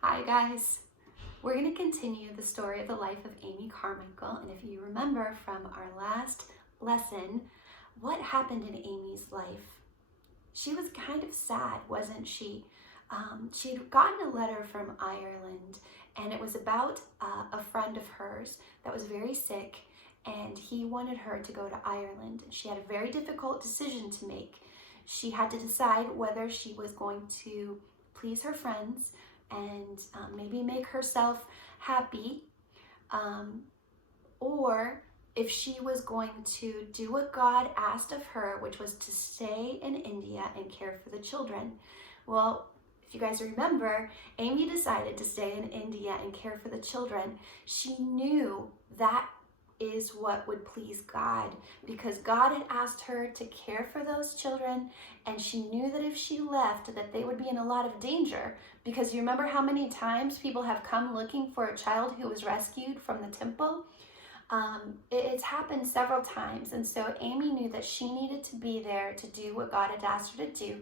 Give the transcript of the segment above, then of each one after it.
Hi guys, we're going to continue the story of the life of Amy Carmichael, and if you remember from our last lesson, what happened in Amy's life? She was kind of sad, wasn't she? She'd gotten a letter from Ireland, and it was about a friend of hers that was very sick, and he wanted her to go to Ireland. She had a very difficult decision to make. She had to decide whether she was going to please her friends and maybe make herself happy, or if she was going to do what God asked of her, which was to stay in India and care for the children. Well, if you guys remember, Amy decided to stay in India and care for the children. She knew that is what would please God, because God had asked her to care for those children, and she knew that if she left that they would be in a lot of danger, because you remember how many times people have come looking for a child who was rescued from the temple. It's happened several times, and so Amy knew that she needed to be there to do what God had asked her to do,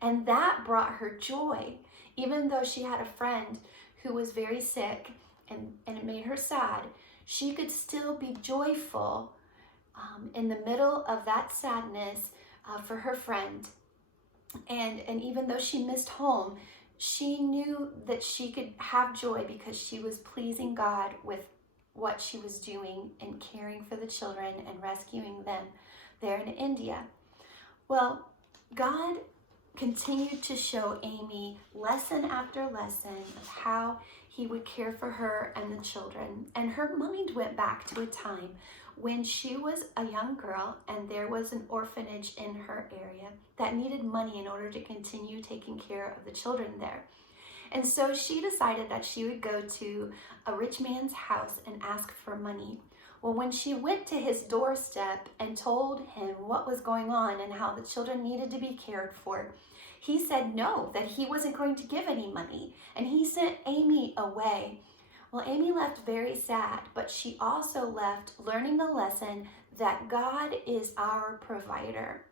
and that brought her joy. Even though she had a friend who was very sick and it made her sad, she could still be joyful in the middle of that sadness for her friend. And even though she missed home, she knew that she could have joy because she was pleasing God with what she was doing and caring for the children and rescuing them there in India. Well, God continued to show Amy lesson after lesson of how he would care for her and the children. And her mind went back to a time when she was a young girl and there was an orphanage in her area that needed money in order to continue taking care of the children there. And so she decided that she would go to a rich man's house and ask for money. Well, when she went to his doorstep and told him what was going on and how the children needed to be cared for, he said no, that he wasn't going to give any money, and he sent Amy away. Well, Amy left very sad, but she also left learning the lesson that God is our provider.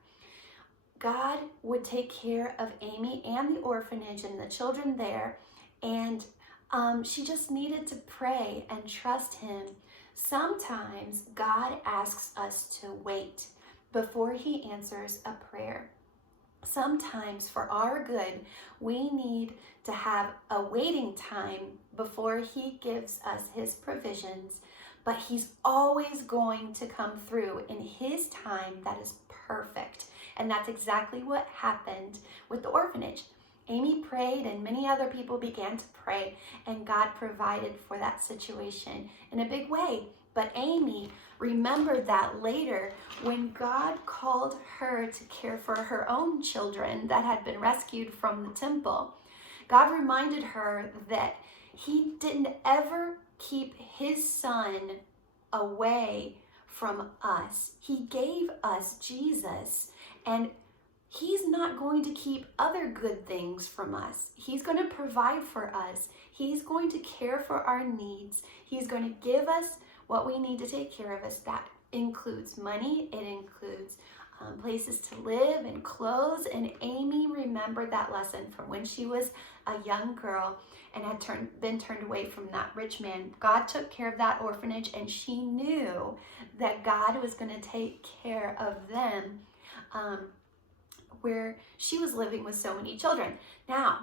God would take care of Amy and the orphanage and the children there, and she just needed to pray and trust him. Sometimes God asks us to wait before he answers a prayer. Sometimes for our good, we need to have a waiting time before he gives us his provisions, but he's always going to come through in his time that is perfect. And that's exactly what happened with the orphanage. Amy prayed and many other people began to pray, and God provided for that situation in a big way. But Amy remembered that later when God called her to care for her own children that had been rescued from the temple. God reminded her that he didn't ever keep his son away from us. He gave us Jesus, and he's not going to keep other good things from us. He's going to provide for us. He's going to care for our needs. He's going to give us what we need to take care of us. That includes money. It includes places to live and clothes. And Amy remembered that lesson from when she was a young girl and had been turned away from that rich man. God took care of that orphanage, and she knew that God was going to take care of them where she was living with so many children. Now,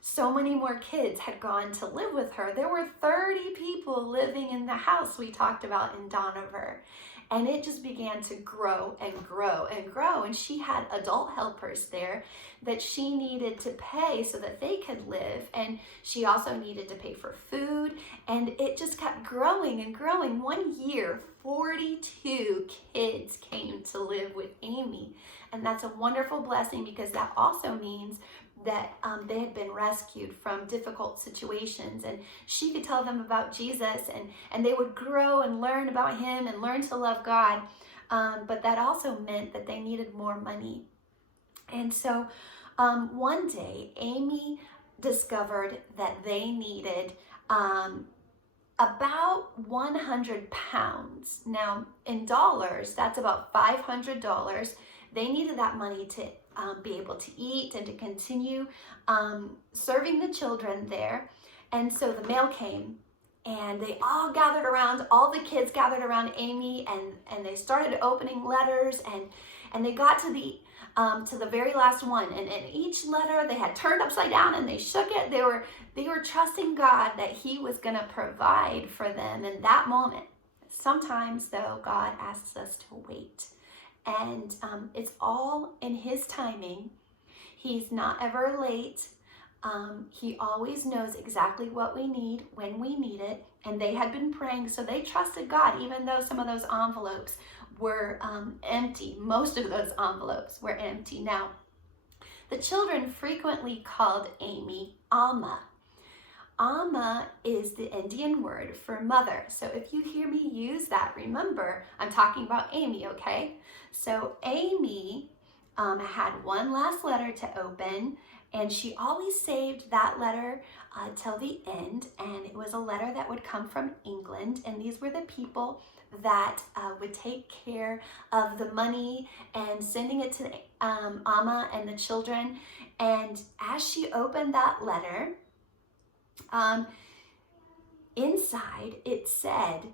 so many more kids had gone to live with her. There were 30 people living in the house we talked about in Donover. And it just began to grow and grow and grow. And she had adult helpers there that she needed to pay so that they could live. And she also needed to pay for food. And it just kept growing and growing. One year, 42 kids came to live with Amy. And that's a wonderful blessing, because that also means that they had been rescued from difficult situations, and she could tell them about Jesus, and they would grow and learn about him and learn to love God. But that also meant that they needed more money. And so one day, Amy discovered that they needed about 100 pounds. Now, in dollars, that's about $500. They needed that money to be able to eat and to continue serving the children there. And so the mail came, and they all gathered around, all the kids gathered around Amy, and they started opening letters, and they got to the very last one, and in each letter they had turned upside down and they shook it. They were trusting God that he was going to provide for them in that moment. Sometimes, though, God asks us to wait, and it's all in his timing. He's not ever late. He always knows exactly what we need when we need it, and they had been praying, so they trusted God, even though some of those envelopes were empty. Most of those envelopes were empty. Now, the children frequently called Amy Amma. Amma is the Indian word for mother. So if you hear me use that, remember, I'm talking about Amy, okay? So Amy had one last letter to open, and she always saved that letter till the end, and it was a letter that would come from England, and these were the people that would take care of the money and sending it to Amma and the children. And as she opened that letter, inside it said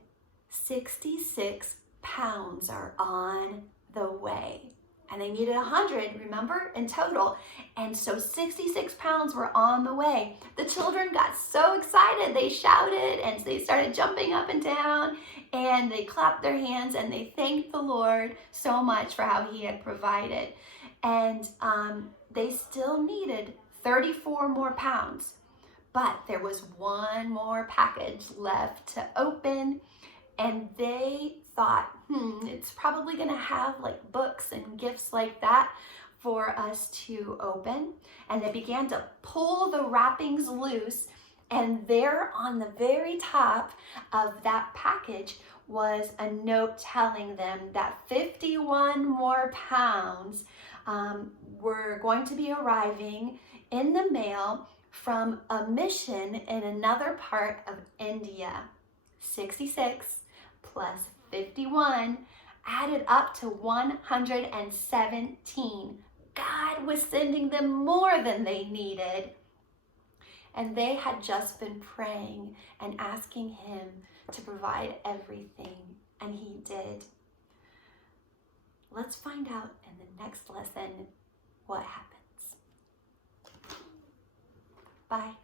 66 pounds are on the way. And they needed 100, remember, in total. And so 66 pounds were on the way. The children got so excited. They shouted and they started jumping up and down, and they clapped their hands and they thanked the Lord so much for how he had provided. And they still needed 34 more pounds. But there was one more package left to open, and they thought, it's probably going to have like books and gifts like that for us to open. And they began to pull the wrappings loose, and there on the very top of that package was a note telling them that 51 more pounds were going to be arriving in the mail from a mission in another part of India. 66 plus 51 added up to 117. God was sending them more than they needed. And they had just been praying and asking him to provide everything, and he did. Let's find out in the next lesson what happens. Bye.